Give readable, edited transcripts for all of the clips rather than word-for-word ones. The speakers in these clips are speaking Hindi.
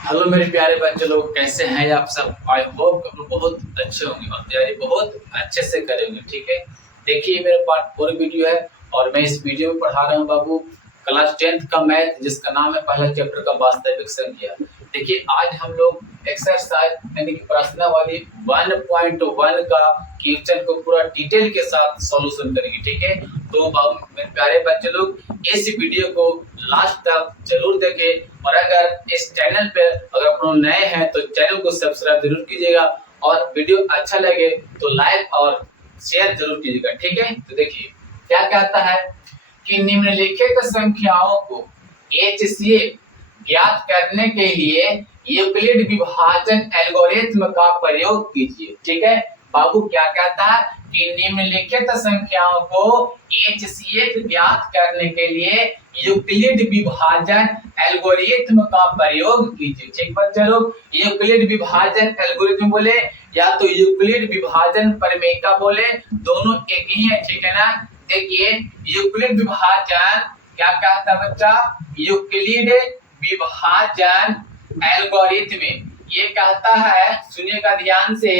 हेलो मेरे प्यारे बच्चे लोग, कैसे हैं आप सब। आई होप आप लोग बहुत अच्छे होंगे और तैयारी बहुत अच्छे से करेंगे। ठीक है, देखिए मेरे पास पूरी वीडियो है और मैं इस वीडियो में पढ़ा रहा हूँ बाबू क्लास 10th का मैथ, जिसका नाम है पहला चैप्टर का वास्तविक संख्या। देखिए आज हम लोग एक्सरसाइज यानी कि प्रश्नावली 1.1 का क्वेश्चन को पूरा डिटेल के साथ सॉल्यूशन करेंगे। ठीक है, तो बाबू मेरे प्यारे बच्चे लोग इस वीडियो को लास्ट तक जरूर देखें और अगर इस चैनल पे अगर आप लोग नए हैं तो चैनल को सब्सक्राइब जरूर कीजिएगा और वीडियो अच्छा लगे तो लाइक और शेयर जरूर कीजिएगा। ठीक है, तो देखिए क्या कहता है कि निम्नलिखित संख्याओं को HCF ज्ञात करने के लिए यूक्लिड विभाजन एल्गोरिथ्म का प्रयोग कीजिए। ठीक है बाबू, क्या कहता है कि निम्नलिखित संख्याओं को HCF ज्ञात करने के लिए यूक्लिड विभाजन एल्गोरिथ्म का प्रयोग कीजिए। ठीक बच्चे लोग, यूक्लिड विभाजन एल्गोरिथ्म बोले या तो यूक्लिड विभाजन प्रमेय का बोले, दोनों एक ही है। ठीक है ना। देखिए यूक्लिड विभाजन क्या कहता है बच्चा, यूक्लिड विभाजन एल्गोरिथ्म ये कहता है, सुनिएगा ध्यान से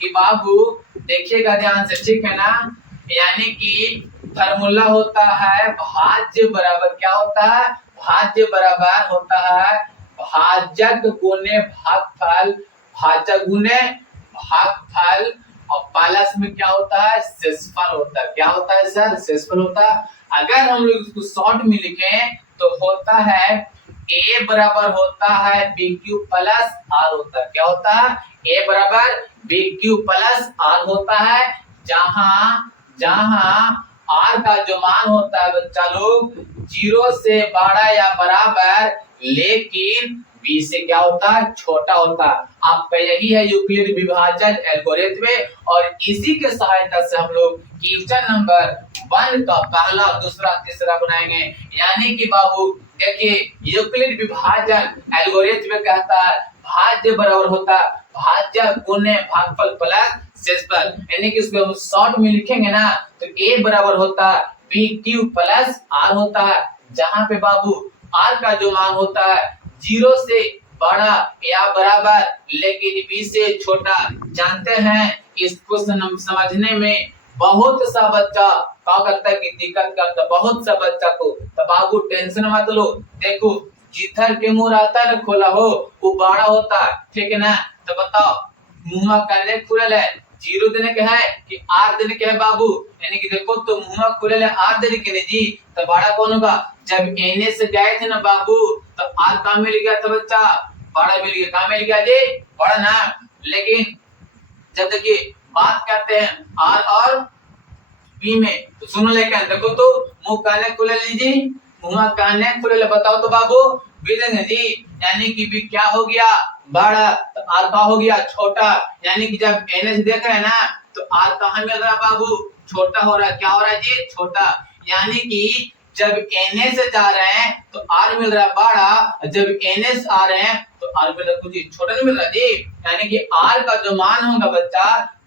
कि बाबू देखिएगा ध्यान से, ठीक है ना। यानी कि फार्मूला होता है भाज्य बराबर क्या होता है, भाज्य बराबर होता है भाजक गुने भागफल, भाजक गुने भागफल और प्लस में क्या होता है शेषफल होता है। क्या होता है सर, शेषफल होता है। अगर हम लोग इसको शॉर्ट में लिखें तो होता है A बराबर होता है BQ प्लस R होता है। क्या होता है, A बराबर BQ प्लस R होता है, जहां R का जो मान होता है बच्चा लोग 0 से बड़ा या बराबर लेकिन B से क्या होता है छोटा होता है। आपका यही है यूक्लिड विभाजन एल्गोरिथ्म और इसी के सहायता से हम लोग क्वेश्चन नंबर 1 का पहला दूसरा तीसरा बनाएंगे। यानी कि बाबू देखिए यूक्लिड विभाजन एल्गोरिथ्म कहता है भाज्य बराबर होता है भाज्य गुने भागफल प्लस शेषफल। यानी कि इसको हम शॉर्ट में लिखेंगे ना तो A बराबर होता है BQ प्लस R होता है, जहां पे बाबू R का जो मान होता है 0 से बड़ा या बराबर लेकिन B से छोटा। जानते हैं इसको समझने में बहुत सा बच्चा क्या करता है कि दिक्कत करता, बहुत सा बच्चा को। तो बाबू टेंशन मत लो, देखो जिधर के मुंह रहता है ना खोला हो वो बड़ा होता है। ठीक है ना। तो बताओ मुंह करने खुलल है 0 देने के है कि R देने के है बाबू, यानी कि देखो तो मुंह खुलल है R देने के नहीं जी, तो बड़ा कौन होगा। जब NA से गए थे ना बाबू तो R कहाँ मिल गया था बच्चा, बड़ा मिल गया। कहाँ मिल गया जी, बड़ा ना। लेकिन जब देखिए बात करते हैं R और B में तो सुनो लेकर देखो तो मुंह कहने खुले लीजिए, मुंह कहने खुले बताओ तो बाबू B देंगे जी, यानी कि B क्या हो गया बड़ा तो R का हो गया छोटा। यानी कि जब NA से देख रहे हैं ना तो R कहाँ मिल रहा है बाबू, छोटा हो रहा है। क्या हो रहा है जी, छोटा। यानी कि जब NA से जा रहे हैं तो R मिल रहा है बड़ा, जब NA से आ रहे हैं तो R मिल रहा है कुछ छोटा नहीं मिल रहा जी। यानी कि R का जो मान होगा बच्चा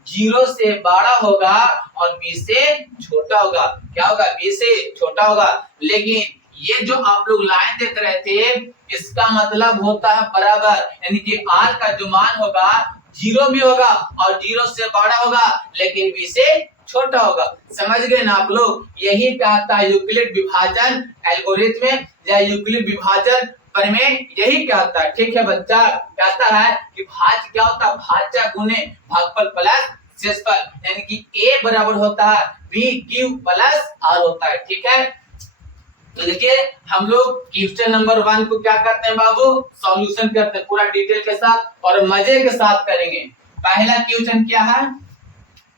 0 से बड़ा होगा और B से छोटा होगा। क्या होगा, B से छोटा होगा। लेकिन ये जो आप लोग लाइन देख रहे थे इसका मतलब होता है बराबर, यानी कि R का जो मान होगा 0 भी होगा और 0 से बड़ा होगा लेकिन B से छोटा होगा। समझ गए ना आप लोग। यही कहता है यूक्लिड विभाजन एल्गोरिथ्म या यूक्लिड विभाजन प्रमेय, यही कहता है। ठीक है बच्चा, कहता है कि भाज्य क्या होता है भाज्य गुने भागफल प्लस शेषफल, यानी कि A बराबर होता है BQ प्लस R होता है। ठीक है, तो देखिए हम लोग क्वेश्चन नंबर 1 को क्या करते हैं बाबू, सॉल्यूशन करते हैं पूरा डिटेल के साथ और मजे के साथ करेंगे। पहला क्वेश्चन क्या है,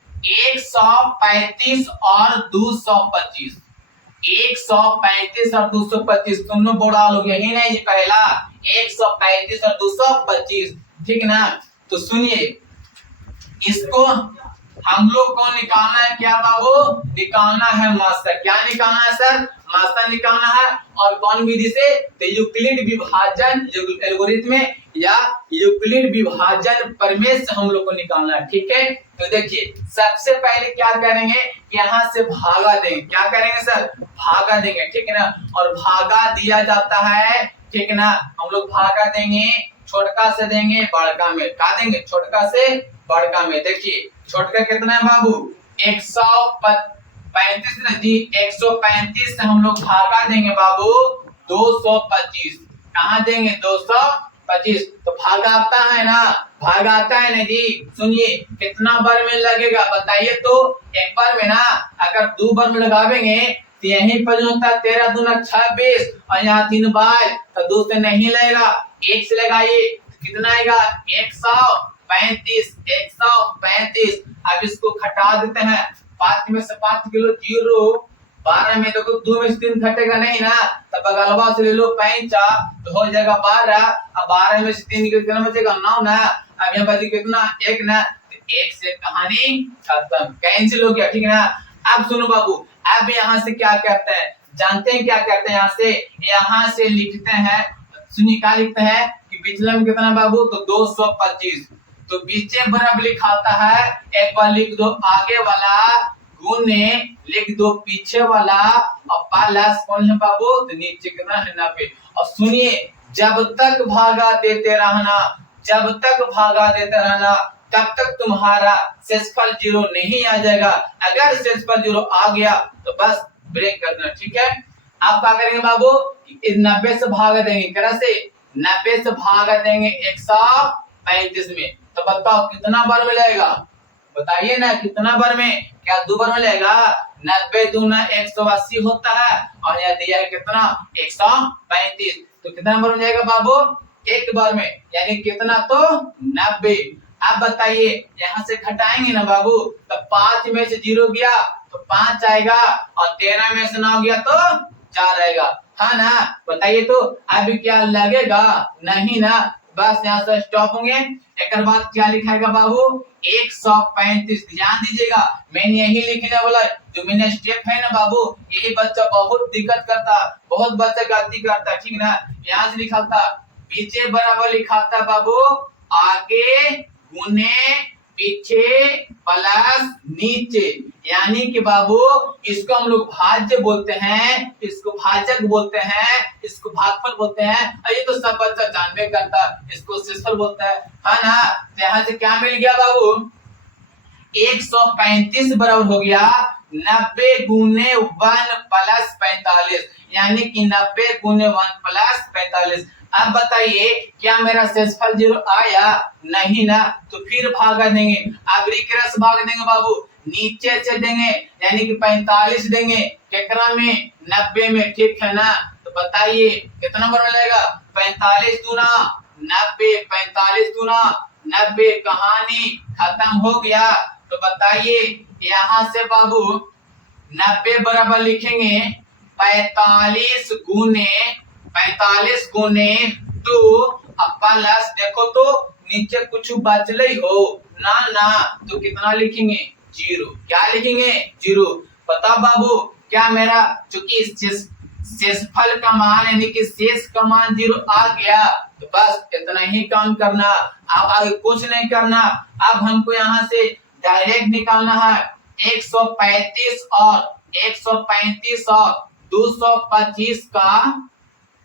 135 और 225, 135 और 225 दोनों बोड़ा लोग यही नहीं जी। पहला 135 और 225, ठीक ना। तो सुनिए इसको हम लोग को निकालना है क्या बाबू, निकालना है मास्टर। क्या निकालना है सर, मास्टर निकालना है। और कौन विधि से, तो यूक्लिड विभाजन एल्गोरिथ्म या यूक्लिड विभाजन प्रमेय से हम लोग को निकालना है। ठीक है, तो देखिए सबसे पहले क्या करेंगे, यहाँ से भागा देंगे। क्या करेंगे सर, भागा देंगे। ठीक है ना, और भागा दिया जाता है ठीक है ना। हम लोग भागा देंगे, छोटका से देंगे बड़का में, का देंगे छोटका से बड़का में। देखिए छोटका कितना है बाबू 135 जी, 135 से हम लोग भागा देंगे बाबू 225, कहाँ देंगे 225, तो भागा आता है ना, भागा आता है ना जी। सुनिए कितना बार में लगेगा बताइए तो, एक बार में ना, अगर 2 बार में लगावेंगे तो यहीं पर जो होता है 13 दूना 26 और यहाँ 3 बार, तो 2 से नहीं लगेगा, 1 से लगाइए कितना आएगा 135, 135। अब इसको घटा देते हैं, 5 में से 5 किलो 0, 12 में देखो 2 में से 3 घटेगा नहीं ना, तो बगलवा से ले लो 5 तो हो जाएगा 12। अब 12 में से 3 कितना बचेगा 9 ना। अब यहाँ बचे कितना 1 ना, तो 1 से कहानी खत्म, कैंसिल हो गया, ठीक है ना। अब सुनो बाबू, अब यहाँ से क्या करते हैं, जानते हैं क्या करते हैं, यहाँ से लिखते हैं, सुनिए क्या लिखते हैं कि पिछले में कितना बाबू, तो 225, तो बीचे बराबर लिखाता है, एक बार लिख दो आगे वाला गुने लिख दो पीछे वाला, और प्लस कौन है बाबू, तो नीचे कितना है 90। और सुनिए जब तक भागा देते रहना, जब तक भागा देते रहना तब तक तुम्हारा शेषफल 0 नहीं आ जाएगा। अगर शेषफल 0 आ गया तो बस ब्रेक कर देना, ठीक है। आप क्या करेंगे बाबू, 90 से भाग देंगे, कैसे से 90 से भाग देंगे 135 में, तो बताओ कितना बार मिलेगा, बताइए ना कितना बार में, क्या 2 बार मिलेगा, 90 दूना 180 होता है, और यहाँ दिया है कितना 135, तो कितना बार हो जाएगा बाबू, 1 बार में, यानी कितना तो 90। अब बताइए यहाँ से घटाएंगे ना बाबू, तो 5 में से 0 गया तो 5 आएगा, और 13 में से 9 गया तो 4 आएगा, हाँ ना। बताइए तो अभी क्या लगेगा, नहीं ना, बस यहाँ से स्टॉप होंगे। एक बाद क्या लिखाएगा बाबू 135, ध्यान दीजिएगा मैंने यही लिखने वाला, जो मैंने स्टेप है ना बाबू, यही बच्चा बहुत दिक्कत करता, बहुत बच्चा गलती करता, ठीक ना। यहाँ से लिखाता पीछे बराबर लिखाता बाबू, आगे गुने पीछे प्लस नीचे, यानी कि बाबू इसको हम लोग भाज्य बोलते हैं, इसको भाजक बोलते हैं, इसको भागफल बोलते हैं, और ये तो सब बच्चा जानबे करता, इसको शेषफल बोलता है ना। यहाँ से क्या मिल गया बाबू, 135 बराबर हो गया 90 गुने 1 प्लस 45, यानी कि 90 गुने 1 प्लस 45। अब बताइए क्या मेरा शेषफल 0 आया, नहीं ना, तो फिर भागा देंगे, अब रिक्रस भाग देंगे बाबू, नीचे से देंगे, यानी कि 45 देंगे, केकरा में 90 में, ठीक है ना। तो बताइए कितना बार मिलेगा, 45 दूना 90, 45 दूना 90, कहानी खत्म हो गया। तो बताइए यहाँ से बाबू 90 बराबर लिखेंगे 45 गुने 2 प्लस, देखो तो नीचे कुछ बचले हो ना ना, तो कितना लिखेंगे 0, क्या लिखेंगे 0। पता बाबू क्या मेरा, चूंकि शेषफल का मान यानी कि शेष का मान 0 आ गया, तो बस इतना ही काम करना, अब आगे कुछ नहीं करना। अब हमको यहाँ से डायरेक्ट निकालना है 135 और 225 का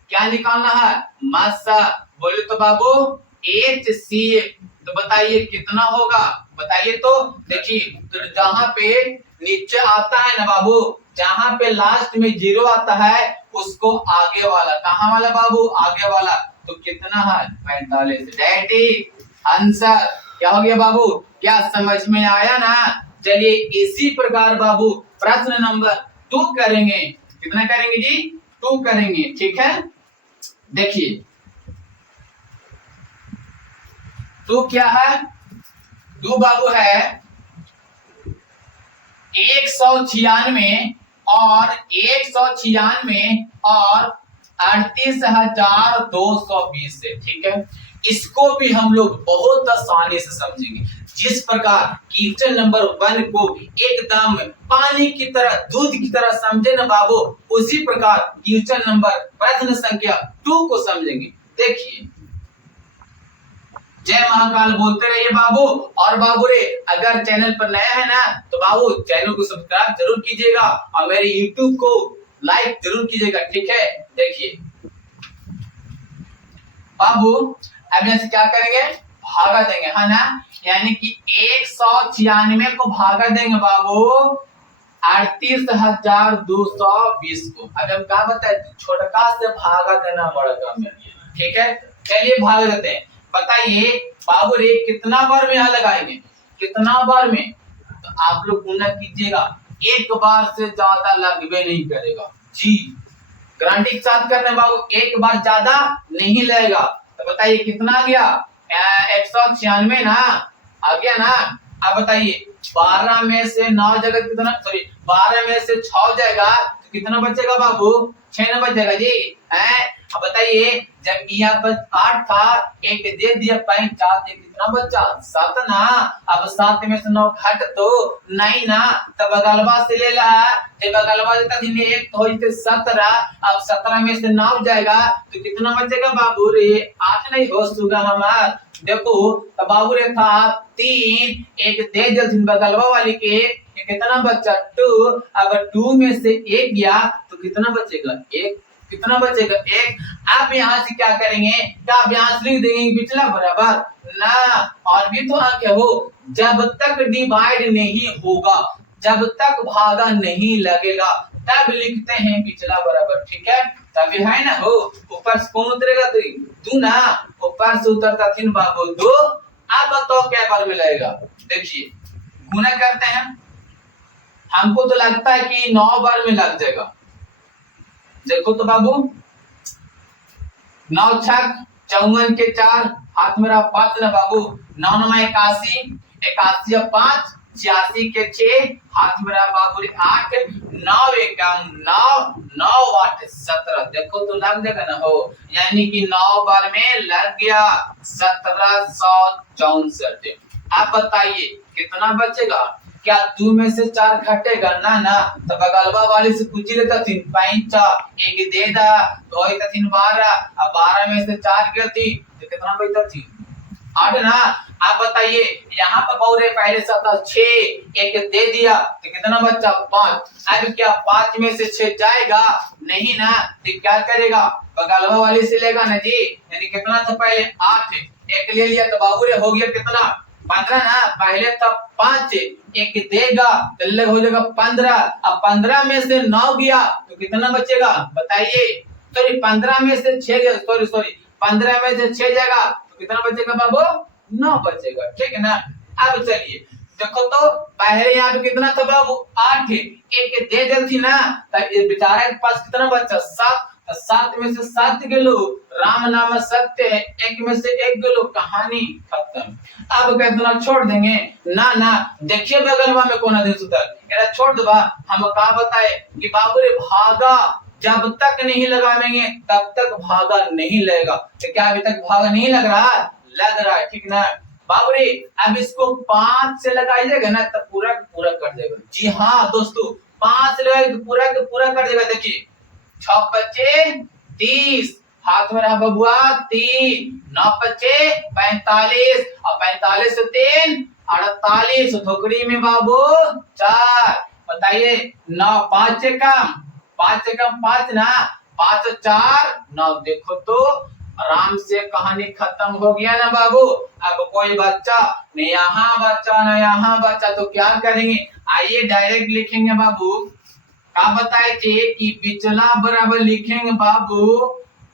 क्या निकालना है, मासा, बोले तो बाबू HCF, तो बताइए कितना होगा, बताइए तो। देखिए तो जहाँ पे नीचे आता है ना बाबू, जहाँ पे लास्ट में 0 आता है उसको आगे वाला, कहाँ वाला बाबू, आगे वाला, तो कितना है 45, दैट इज आंसर। क्या हो गया बाबू, क्या समझ में आया ना। चलिए इसी प्रकार बाबू प्रश्न नंबर 2 करेंगे, कितना करेंगे जी 2 करेंगे, ठीक है। देखिए 2 क्या है, 2 बाबू है 196 और 38,220 से, ठीक है। इसको भी हम लोग बहुत आसानी से समझेंगे, जिस प्रकार क्वेश्चन नंबर 1 को एकदम पानी की तरह, दूध की तरह समझे ना बाबू, उसी प्रकार क्वेश्चन नंबर प्रश्न संख्या 2 को समझेंगे। देखिए जय महाकाल बोलते रहिए बाबू, और बाबू रे अगर चैनल पर नया है ना तो बाबू चैनल को सब्सक्राइब जरूर कीजिएगा, और मेरे YouTube को लाइक जरूर कीजिएगा, ठीक है। देखिए बाबू अब यहाँ से क्या करेंगे, भागा देंगे, है ना। यानी कि 196 को भागा देंगे बाबू 38,220 को। अब हम क्या बताए, छोटका से भागा देना बड़का में, ठीक है। चलिए भाग देते हैं। बताइए बाबू रे कितना बार में यहाँ लगाएंगे, कितना बार में, तो आप लोग गुना कीजिएगा, एक बार से ज्यादा लगबे नहीं करेगा जी, गारंटी के साथ करने बाबू, एक बार ज्यादा नहीं लगेगा। तो बताइए कितना आ गया, 196 ना, आ गया ना। अब बताइए 12 में से 9 जगह कितना, सॉरी 12 में से 6 जाएगा तो कितना बचेगा बाबू, 6 न बचेगा जी, है। अब बताइए जब यहाँ पर 8 था, एक दे दिया 5 4, कितना बचा 7 ना। अब 7 में से 9 घट तो नहीं ना, तब बगलवा से ले ला, जब बगलवा देता थी ने 1 तो होते 17, अब 17 में से 9 जाएगा तो कितना बचेगा बाबू रे, 8 नहीं हो सुगा हमार। देखो तो बाबू रे था 3, एक दे दिया बगलवा वाली के, कितना बचा 2, अगर 2 में से 1 गया तो कितना बचेगा 1, कितना बचेगा 1। आप यहाँ से क्या करेंगे, क्या आप यहाँ से लिख देंगे पिछला बराबर ना, और भी तो आगे हो, जब तक डिवाइड नहीं होगा, जब तक भागा नहीं लगेगा तब लिखते हैं पिछला बराबर, ठीक है। तभी है ना हो, ऊपर से कौन उतरेगा, तो 2 ना, ऊपर से उतरता 3 बाबू 2। आप बताओ क्या बार में लगेगा, देखिए गुना करते हैं, हमको तो लगता है कि 9 बार में लग जाएगा। देखो तो बाबू 9 छक 54 के 4, हाथ मेरा 5 ना बाबू, 9 9 81, 81 और 5 86 के 6, हाथ मेरा बाबू 8, 9 एकम 9, 9 8 17। देखो तो लग जाएगा ना हो, यानी कि 9 बार में लग गया 1764। आप बताइए कितना बचेगा, क्या 2 में से 4 घटेगा ना, ना तो बगलवा वाले से पूछ लेता 3 5 एक दे दा, तो होता 3 12, अब 12 में से 4 गलती तो कितना बचता 3 8 ना। आप बताइए यहाँ पर बहुरे पहले से था 6, एक दे दिया तो कितना बचा 5, अब क्या 5 में से 6 जाएगा नहीं ना, तो क्या करेगा बगलवा वाले से लेगा ना जी, यानी कितना था पहले 8, एक ले लिया तो बाबू रे हो गया कितना 15 ना, पहले तब 5 एक देगा तो लग हो जाएगा 15, अब 15 में से 9 गया तो कितना बचेगा बताइए, सॉरी 15 में से 6 गया, सॉरी 15 में से 6 जाएगा तो कितना बचेगा बाबू 9 बचेगा, ठीक है ना। अब चलिए देखो तो पहले यहाँ पे कितना था बाबू 8, एक दे दी थी ना, तो बेचारा के पास कितना बचा 7, 7 में से 7 गेलो, राम नाम सत्य है, 1 में से 1 गेलो, कहानी खत्म। अब कहते छोड़ देंगे ना, ना देखिए बगलवा में कौन दे सुतर छोड़ दबा, हम का बताए कि बाबू रे भागा जब तक नहीं लगाएंगे तब तक भागा नहीं लगेगा, तो क्या अभी तक भागा नहीं लग रहा, लग रहा है, ठीक ना बाबू रे। अब इसको 5 से लगाइएगा ना तो पूरा पूरा कर देगा, जी हाँ दोस्तों 5 से लगाए तो पूरा पूरा कर देगा। देखिए 6 बच्चे 30, हाथ में रहा बबुआ 3, 9 बच्चे 45 और 45 से 3 48, धोकड़ी में बाबू 4। बताइए 9 5 से कम 5 ना, 5 4 9, देखो तो आराम से कहानी खत्म हो गया ना बाबू। अब कोई बच्चा न यहाँ बच्चा न यहाँ बच्चा तो क्या करेंगे, आइए डायरेक्ट लिखेंगे बाबू, क्या बताए थे कि पिछला बराबर लिखेंगे बाबू,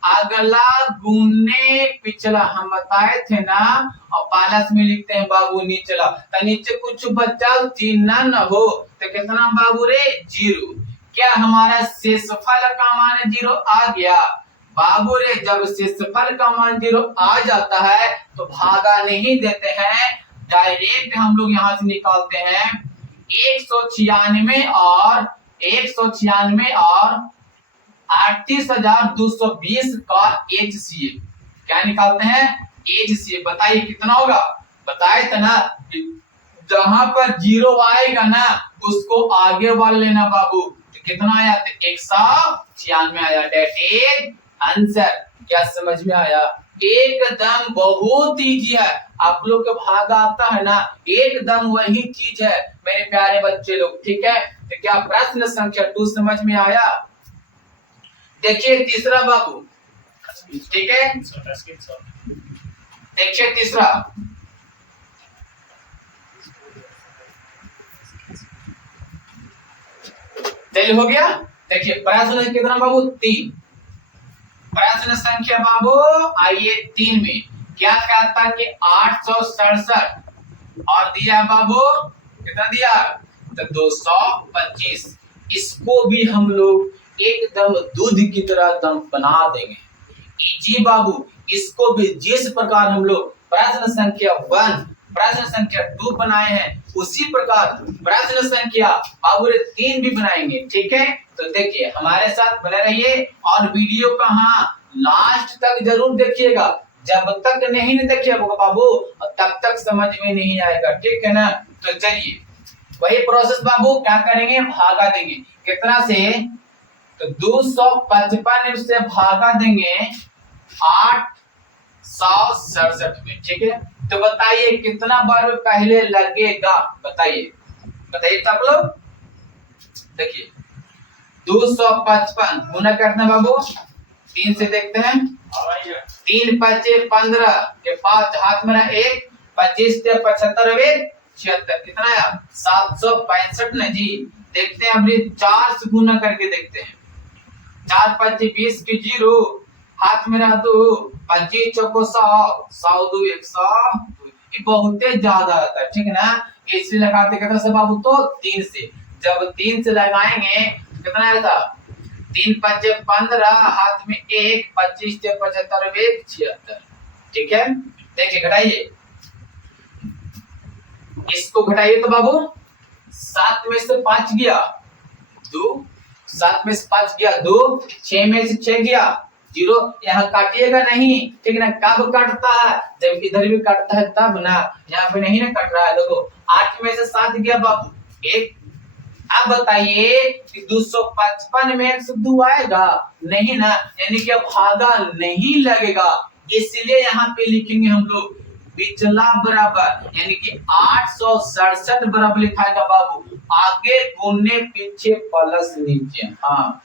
अगला गुने पिछला, हम बताए थे ना, और पालस में लिखते हैं बाबू निचला, तो नीचे कुछ बच्चा चिन्ह न हो तो कितना बाबू रे 0। क्या हमारा शेषफल का मान 0 आ गया बाबू रे, जब शेषफल का मान 0 आ जाता है तो भागा नहीं देते हैं, डायरेक्ट हम लोग यहाँ से निकालते हैं 196 और 38,220 का HCF, क्या निकालते हैं HCF। बताइए कितना होगा, बताए थे ना जहां पर 0 आएगा ना उसको आगे बढ़ लेना बाबू, तो कितना आया 196 आया, डेट इज आंसर। क्या समझ में आया, एकदम बहुत इजी है, आप लोग को भाग आता है ना, एकदम वही चीज है मेरे प्यारे बच्चे लोग, ठीक है। तो क्या प्रश्न संख्या 2 समझ में आया। देखिए तीसरा बाबू, ठीक है। देखिए तीसरा, चलिए हो गया। देखिए प्रश्न कितना बाबू, 3। प्रश्न संख्या बाबू आइए 3 में क्या कहता कि 867 और दिया बाबू कितना दिया, तो 225। इसको भी हम लोग एकदम दूध की तरह दम बना देंगे। जी बाबू, इसको भी जिस प्रकार हम लोग प्रश्न संख्या 1 प्रश्न संख्या 2 बनाए हैं उसी प्रकार प्रश्न संख्या बाबू 3 भी बनाएंगे। ठीक है, तो देखिए हमारे साथ बने रहिए और वीडियो को हाँ लास्ट तक जरूर देखिएगा। जब तक नहीं देखिएगा बाबू तब तक समझ में नहीं आएगा। ठीक है ना, तो चलिए वही प्रोसेस बाबू क्या करेंगे, भागा देंगे कितना से, तो 255 से भागा देंगे 867 में। ठीक है, तो बताइए कितना बार पहले लगेगा, बताइए बताइए सब लोग। देखिए 255 गुना करते हैं बाबू 3 से, देखते हैं 3 5 15 के 5 हाथ में 1, 25 से 75 76 कितना आया 765 ना जी। देखते हैं अभी 4 से गुना करके देखते हैं, 4 5 20 की 0 हाथ में रहा तो 25 चौको 100 100 2 100, ये बहुत ज्यादा आता है। ठीक है ना, इसलिए लगाते कितना से बाबू, तो 3 से। जब 3 से लगाएंगे कितना आया था, 3 5 15 हाथ में 1, 25 से 75 76। ठीक है, देखिए घटाइए, इसको घटाइए तो बाबू 7 में से 5 गया 2, 7 में से 5 गया 2, 6 में से 6 गया 0, यहाँ काटिएगा नहीं। ठीक है ना, कब काटता है, जब इधर भी काटता है तब ना, यहाँ पे नहीं ना कट रहा है। देखो 8 में से 7 गया बाबू 1। अब बताइए कि 255 में 1 से 2 आएगा नहीं ना, यानी कि भागा नहीं लगेगा। इसलिए यहाँ पे लिखेंगे हम लोग पिछला बराबर, यानी कि 867 बराबर लिखाएगा बाबू, आगे गुने पीछे प्लस नीचे। हाँ,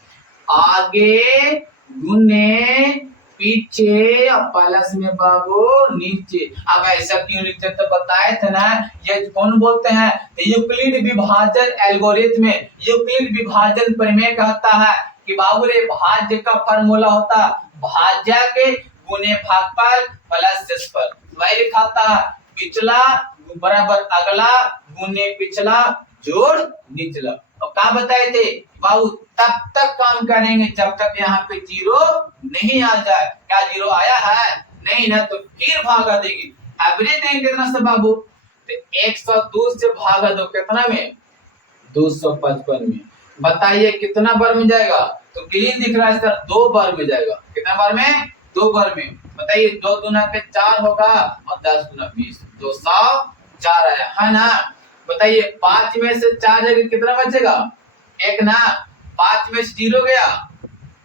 आगे गुने पीछे प्लस में बाबू नीचे। अब ऐसा क्यों लिखते तो बताए थे ना, ये कौन बोलते हैं, यूक्लिड विभाजन एल्गोरिथम में यूक्लिड विभाजन प्रमेय कहता है कि बाबू रे भाज्य का फार्मूला होता भाज्य के गुने भागफल प्लस शेषफल। वही लिखाता है पिछला बराबर अगला गुने पिछला जोड़ निचला। और क्या बताए थे बाबू, तब तक काम करेंगे जब तक यहाँ पे 0 नहीं आ जाए। क्या 0 आया है, नहीं ना, तो फिर भागा देंगे। एवरेज देंगे कितना से बाबू, तो 102 से भागा दो कितना में, 255 में। बताइए कितना बार में जाएगा, तो क्लीन दिख रहा है सर, 2 बार में जाएगा। कितना बार में, 2 बार में। बताइए 2 दूना पे 4 होगा और 10 दूना 20, 204 आया है ना। बताइए 5 में से 4 जगह कितना बचेगा, 1 ना, 5 में से 0 गया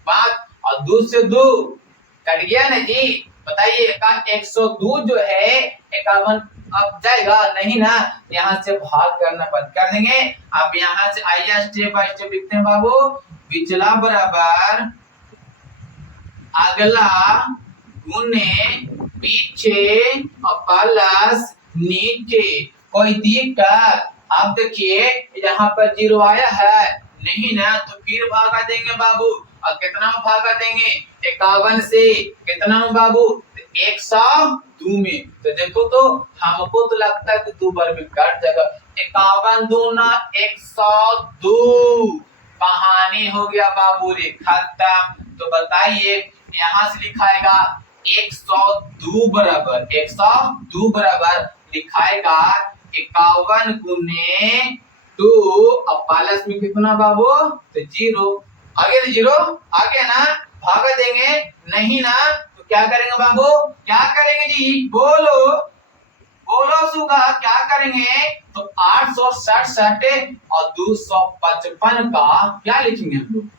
5 और 2 से 2 कट गया ना जी। बताइए 102 जो है 51 अब जाएगा नहीं ना, यहाँ से भाग करना बंद कर देंगे। अब यहाँ से आइए स्टेप बाय स्टेप लिखते हैं बाबू, पिछला बराबर अगला गुने पीछे और प्लस नीचे। कोई दिक्कत, अब देखिए यहाँ पर 0 आया है नहीं ना, तो फिर भागा देंगे बाबू। और कितना में भागा देंगे, 51 से कितना में बाबू, 102 में। तो देखो तो हमको तो लगता है कि 2 बार में कट जाएगा। 51 दूना 102, कहानी हो गया बाबू रे खत्म। तो बताइए यहाँ से लिखाएगा 102 बराबर लिखाएगा 51 गुने 2 और प्लस में कितना बाबू, तो 0 आगे, तो 0 आगे ना, भागा देंगे नहीं ना, तो क्या करेंगे बाबू, क्या करेंगे जी, बोलो बोलो सुगा, क्या करेंगे, तो 867 और 255 का क्या लिखेंगे हम लोग,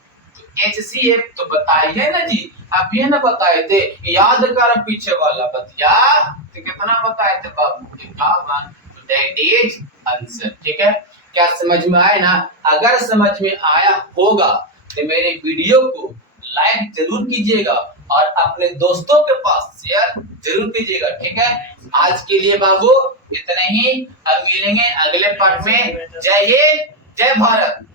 HCF। तो बताइए ना जी, अभी ना बताए थे, याद कर पीछे वाला बतिया, तो कितना बताए थे बाबू, 51। तो दैट इज आंसर। ठीक है, क्या समझ में आया ना। अगर समझ में आया होगा तो मेरे वीडियो को लाइक जरूर कीजिएगा और अपने दोस्तों के पास शेयर जरूर कीजिएगा। ठीक है, आज के लिए बाबू इतना ही। अब मिलेंगे अगले पार्ट में। जय हिंद, जय भारत।